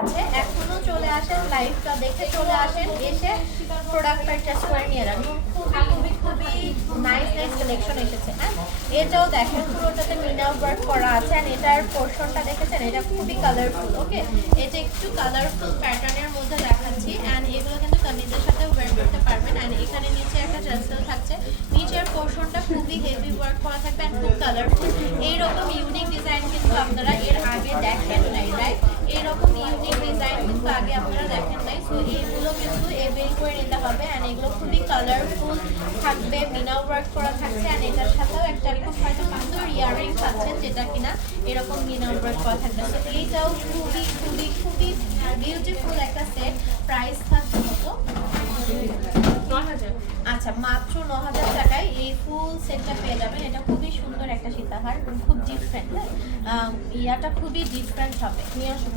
আছে এখনো চলে আসেন, লাইভটা দেখে চলে আসেন, এসে প্রোডাক্ট পারচেস করে নিয়ে যান। খুবই খুবই নাইস নাইস কালেকশন এসেছে। হ্যাঁ, এটাও দেখেন পুরোটাতে মিনার ওয়ার্ক করা আছে, আর এটার পোর্শনটা দেখেছেন, এটা খুবই কালারফুল। ওকে, এটা একটু কালারফুল প্যাটার্নের মধ্যে দেখাচ্ছি, অ্যান্ড এগুলো কিন্তু কামিজের সাথে ওয়্যার করতে পারবেন। অ্যান্ড এখানে নিচে একটা টার্সেল থাকছে, নিচের পোর্শনটা খুবই হেভি ওয়ার্ক করা থাকবে অ্যান্ড খুব কালারফুল। এইরকম ইউনিক ডিজাইন কিন্তু আপনারা এর আগে দেখেন নাই, রাইট? এইরকম ইউনিক ডিজাইন কিন্তু আগে আপনারা দেখেন নাই। সো এইগুলো কিন্তু বের করে নিতে হবে, অ্যান্ড এগুলো খুবই কালারফুল থাকবে, মিনা ওয়ার্ক করা থাকছে, অ্যান্ড এটার সাথেও একটা খুব হয়তো সুন্দর ইয়ারিং থাকছে, যেটা কিনা এরকম মিনা ওয়ার্ক করা থাকবে। সো এইটাও খুবই খুবই খুবই বিউটিফুল একটা সেট। প্রাইস থাকবে কত? ৯,০০০। আচ্ছা, মাত্র ৯,০০০ টাকায় এই ফুল সেটটা পেয়ে যাবেন। এটা খুবই সুন্দর একটা সীতাহার, খুব ডিফারেন্ট। ইয়াটা খুবই ডিফারেন্ট হবে। নিয়ে আসো।